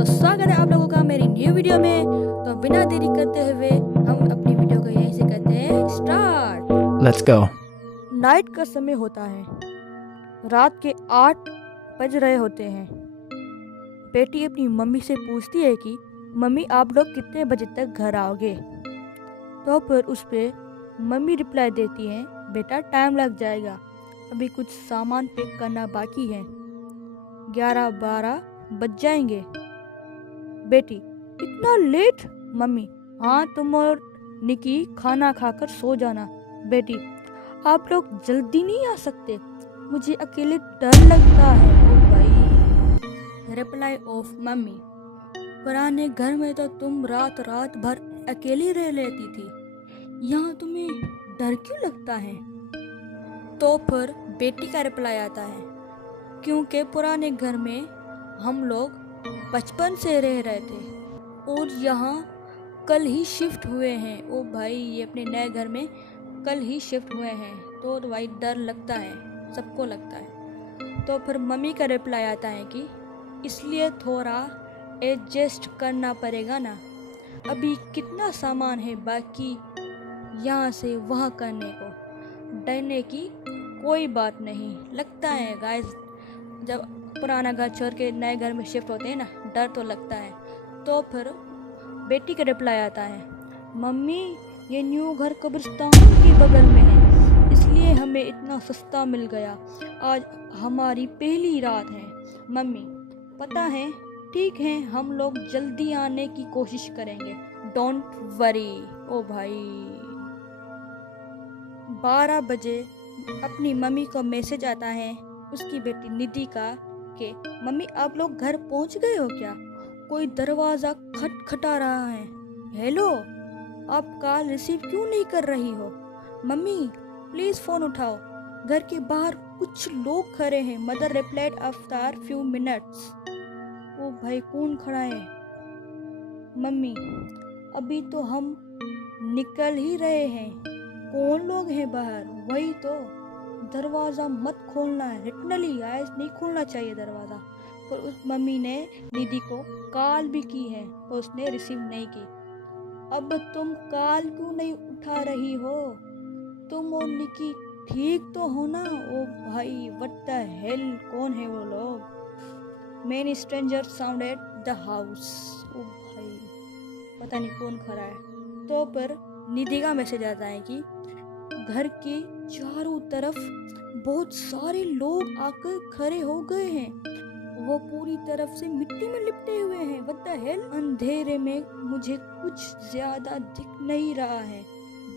तो स्वागत है आप लोगों का मेरी न्यू वीडियो में। तो बिना देरी करते हुए हम अपनी वीडियो को यहीं से करते हैं स्टार्ट। Let's go. नाइट का समय होता है, रात के 8 बज रहे होते हैं। बेटी अपनी मम्मी से पूछती है कि मम्मी आप लोग कितने बजे तक घर आओगे। तो फिर उस पर मम्मी रिप्लाई देती हैं बेटा टाइम लग जाएगा, अभी कुछ सामान पैक करना बाकी है, 11-12 बज जाएंगे। बेटी इतना लेट? मम्मी हाँ, तुम और निकी खाना खाकर सो जाना। बेटी आप लोग जल्दी नहीं आ सकते, मुझे अकेले डर लगता है। ओ भाई। रिप्लाई ऑफ मम्मी पुराने घर में तो तुम रात रात भर अकेली रह लेती थी, यहाँ तुम्हें डर क्यों लगता है? तो फिर बेटी का रिप्लाई आता है क्योंकि पुराने घर में हम लोग बचपन से रह रहे थे और यहाँ कल ही शिफ्ट हुए हैं। ओ भाई, ये अपने नए घर में कल ही शिफ्ट हुए हैं, तो भाई डर लगता है, सबको लगता है। तो फिर मम्मी का रिप्लाई आता है कि इसलिए थोड़ा एडजस्ट करना पड़ेगा ना, अभी कितना सामान है बाकी यहाँ से वहाँ करने को, डरने की कोई बात नहीं। लगता है गाइस, जब पुराना घर छोड़ के नए घर में शिफ्ट होते हैं ना, डर तो लगता है। तो फिर बेटी का रिप्लाई आता है मम्मी ये न्यू घर कब्रिस्तान के बगल में है, इसलिए हमें इतना सस्ता मिल गया, आज हमारी पहली रात है। मम्मी पता है, ठीक है हम लोग जल्दी आने की कोशिश करेंगे, डोंट वरी। ओ भाई, 12 बजे अपनी मम्मी को मैसेज आता है उसकी बेटी निधि का कि मम्मी आप लोग घर पहुंच गए हो क्या? कोई दरवाज़ा खटखटा रहा है। हेलो, आप कॉल रिसीव क्यों नहीं कर रही हो? मम्मी प्लीज़ फ़ोन उठाओ, घर के बाहर कुछ लोग खड़े हैं। Mother replied after few minutes. ओ भाई, कौन खड़ा है? मम्मी अभी तो हम निकल ही रहे हैं, कौन लोग हैं बाहर? वही तो, दरवाज़ा मत खोलना, लिटरली गाइस नहीं खोलना चाहिए दरवाज़ा। पर उस मम्मी ने निधि को कॉल भी की है और उसने रिसीव नहीं की। अब तुम कॉल क्यों नहीं उठा रही हो? तुम और निकी ठीक तो हो ना? ओ भाई व्हाट द हेल, कौन है वो लोग? Many stranger sounded the house. ओ भाई, पता नहीं कौन खड़ा है। तो पर निधि का मैसेज आता है कि घर के चारों तरफ बहुत सारे लोग आकर खड़े हो गए हैं, वो पूरी तरफ से मिट्टी में लिपटे हुए हैं। What the hello? अंधेरे में मुझे कुछ ज्यादा दिख नहीं रहा है,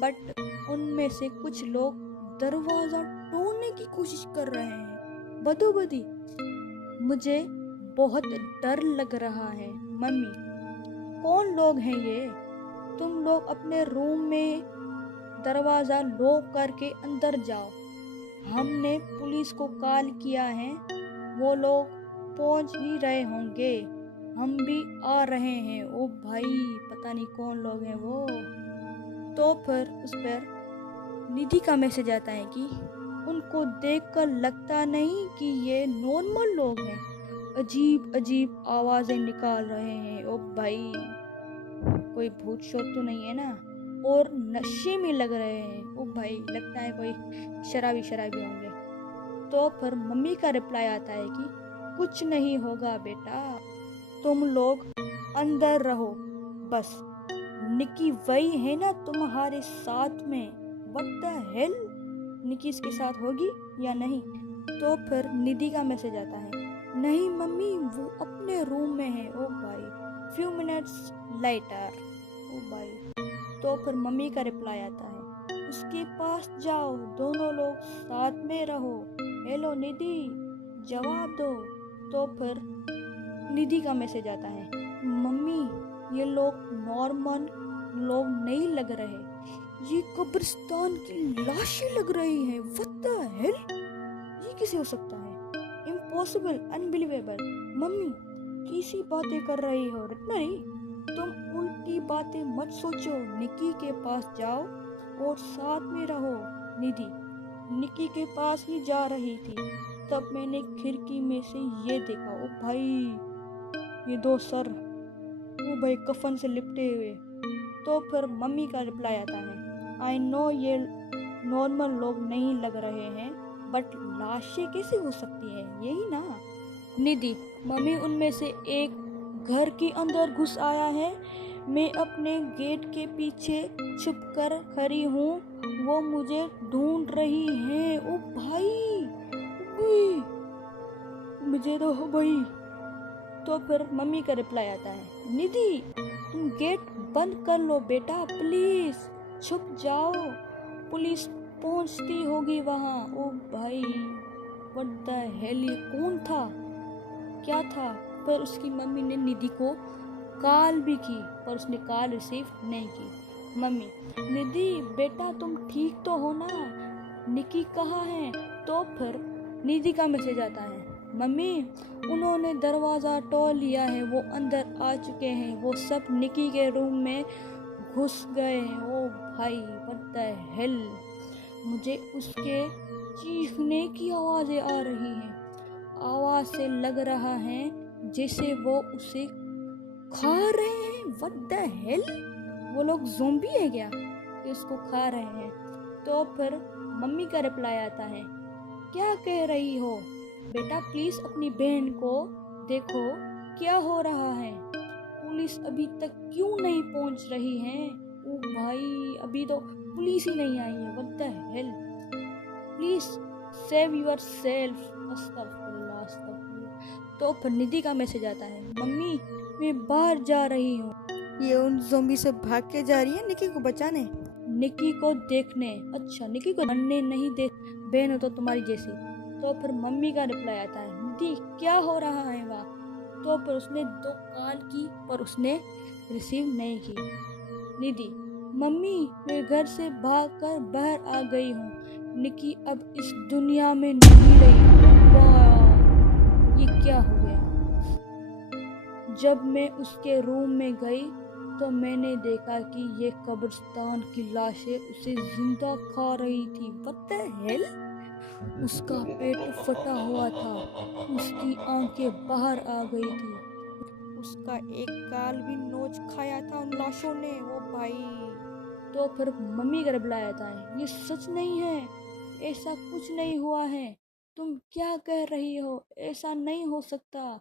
बट उनमें से कुछ लोग दरवाजा तोड़ने की कोशिश कर रहे हैं बदोबदी। मुझे बहुत डर लग रहा है। मम्मी कौन लोग हैं ये? तुम लोग अपने रूम में दरवाज़ा लॉक करके अंदर जाओ, हमने पुलिस को कॉल किया है, वो लोग पहुंच ही रहे होंगे, हम भी आ रहे हैं। ओ भाई, पता नहीं कौन लोग हैं वो। तो फिर उस पर निधि का मैसेज आता है कि उनको देखकर लगता नहीं कि ये नॉर्मल लोग हैं, अजीब अजीब आवाज़ें निकाल रहे हैं। ओ भाई, कोई भूत शोत तो नहीं है ना? और नशे में लग रहे हैं। ओ भाई, लगता है कोई शराबी होंगे। तो फिर मम्मी का रिप्लाई आता है कि कुछ नहीं होगा बेटा, तुम लोग अंदर रहो बस, निकी वही है ना तुम्हारे साथ में? व्हाट द हेल, निकी इसके साथ होगी या नहीं? तो फिर निधि का मैसेज आता है नहीं मम्मी, वो अपने रूम में है। ओ भाई, फ्यू मिनट्स लेटर। ओ भाई, तो फिर मम्मी का रिप्लाई आता है उसके पास जाओ, दोनों लोग साथ में रहो। हेलो निधि, जवाब दो। तो फिर निधि का मैसेज आता है मम्मी ये लोग नॉर्मल लोग नहीं लग रहे, ये कब्रिस्तान की लाशें लग रही हैं। व्हाट द हेल, ये कैसे हो सकता है? Impossible, unbelievable. मम्मी कैसी बातें कर रही हो? नहीं, तुम उल्टी बातें मत सोचो, निकी के पास जाओ और साथ में रहो। निधि निकी के पास ही जा रही थी, तब मैंने खिड़की में से ये देखा। ओ भाई, ये दो सर, वो भाई कफन से लिपटे हुए। तो फिर मम्मी का रिप्लाई आता है, आई नो ये नॉर्मल लोग नहीं लग रहे हैं, बट लाशें कैसे हो सकती है, यही ना। निधि, मम्मी उनमें से एक घर के अंदर घुस आया है। मैं अपने गेट के पीछे छुप कर खड़ी हूँ, वो मुझे ढूंढ रही है। ओ भाई, मुझे तो हो भाई। तो फिर मम्मी का रिप्लाई आता है, निधि तुम गेट बंद कर लो बेटा प्लीज, छुप जाओ, पुलिस पहुंचती होगी वहां। ओ भाई, व्हाट द हेल, ये कौन था, क्या था। पर उसकी मम्मी ने निधि को कॉल भी की, पर उसने कॉल रिसीव नहीं की। मम्मी, निधि बेटा तुम ठीक तो हो ना, निकी कहाँ है। तो फिर निधि का मैसेज आता है, मम्मी उन्होंने दरवाज़ा तोड़ लिया है, वो अंदर आ चुके हैं, वो सब निकी के रूम में घुस गए हैं। ओ भाई, व्हाट द हेल। मुझे उसके चीखने की आवाज़ें आ रही हैं। आवाज़ से लग रहा है जैसे वो उसे खा रहे हैं। व्हाट द हेल, वो लोग ज़ोंबी है क्या कि उसको खा रहे हैं। तो फिर मम्मी का रिप्लाई आता है, क्या कह रही हो बेटा, प्लीज अपनी बहन को देखो क्या हो रहा है, पुलिस अभी तक क्यों नहीं पहुंच रही है। ओ भाई, अभी तो पुलिस ही नहीं आई है। What the hell, please save yourself. अस्तगफुरुल्लाह, अस्तगफुरुल्लाह। तो फिर निधि का मैसेज आता है, मम्मी मैं बाहर जा रही हूँ। ये उन ज़ोंबी से भाग के जा रही है निकी को बचाने, निकी को देखने। अच्छा, निकी को बनने नहीं दे, बहन हो तो तुम्हारी जैसी। तो फिर मम्मी का रिप्लाई आता है, निधि क्या हो रहा है वहाँ। तो फिर उसने 2 कॉल की पर उसने रिसीव नहीं की। निधि, मम्मी मैं घर से भागकर बाहर आ गई हूँ, निकी अब इस दुनिया में नहीं रही। ये क्या हो गया। जब मैं उसके रूम में गई तो मैंने देखा कि ये कब्रिस्तान की लाशें उसे जिंदा खा रही थी। व्हाट द हेल, उसका पेट फटा हुआ था, उसकी आंखें बाहर आ गई थी, उसका एक गाल भी नोच खाया था उन लाशों ने। वो भाई। तो फिर मम्मी का रिप्लाई आता है, ये सच नहीं है, ऐसा कुछ नहीं हुआ है, तुम क्या कह रही हो, ऐसा नहीं हो सकता।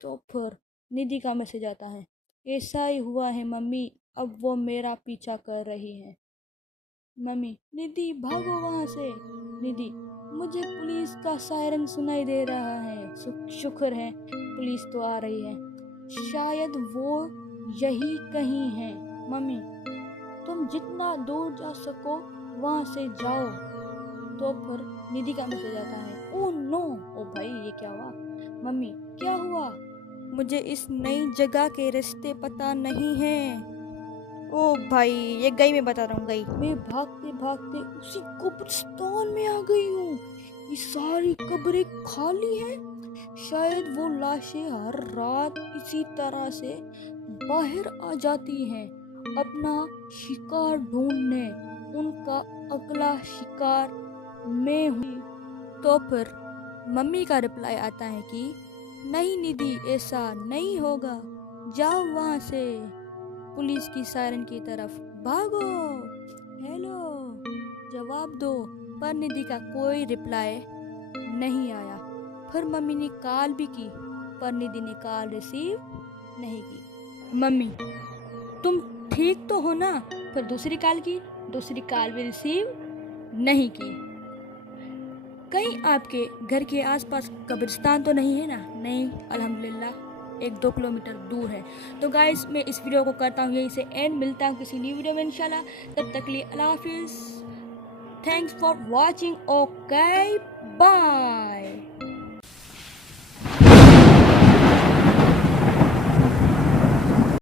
तो फिर निधि का मैसेज आता है, ऐसा ही हुआ है मम्मी, अब वो मेरा पीछा कर रही है। मम्मी, निधि भागो वहां से। निधि, मुझे पुलिस का सायरन सुनाई दे रहा है, शुक्र है पुलिस तो आ रही है, शायद वो यही कहीं है। मम्मी, तुम जितना दूर जा सको वहां से जाओ। तो फिर निधि का मैसेज आता है, ओ नो, ओ भाई ये क्या हुआ। मम्मी, क्या हुआ, मुझे इस नई जगह के रास्ते पता नहीं है। ओ भाई, ये गई, मैं बता रहा हूँ गई। मैं भागते भागते उसी कब्रिस्तान में आ गई हूँ। ये सारी कब्रें खाली हैं, शायद वो लाशें हर रात इसी तरह से बाहर आ जाती हैं अपना शिकार ढूंढने। उनका अगला शिकार मैं हूँ। तो फिर मम्मी का रिप्लाई आता है कि नहीं निधि, ऐसा नहीं होगा, जाओ वहाँ से, पुलिस की सायरन की तरफ भागो, हेलो जवाब दो। पर निधि का कोई रिप्लाई नहीं आया। फिर मम्मी ने कॉल भी की पर निधि ने कॉल रिसीव नहीं की। मम्मी, तुम ठीक तो हो ना। फिर दूसरी कॉल की, दूसरी कॉल भी रिसीव नहीं की। कहीं आपके घर के आसपास कब्रिस्तान तो नहीं है ना। नहीं, अल्हम्दुलिल्लाह 1-2 किलोमीटर दूर है। तो गाइस, मैं इस वीडियो को करता हूँ यहीं से एंड, मिलता हूँ किसी न्यू वीडियो में इंशाल्लाह। तब तक के लिए अल्लाह हाफिज़, thanks for watching, okay bye.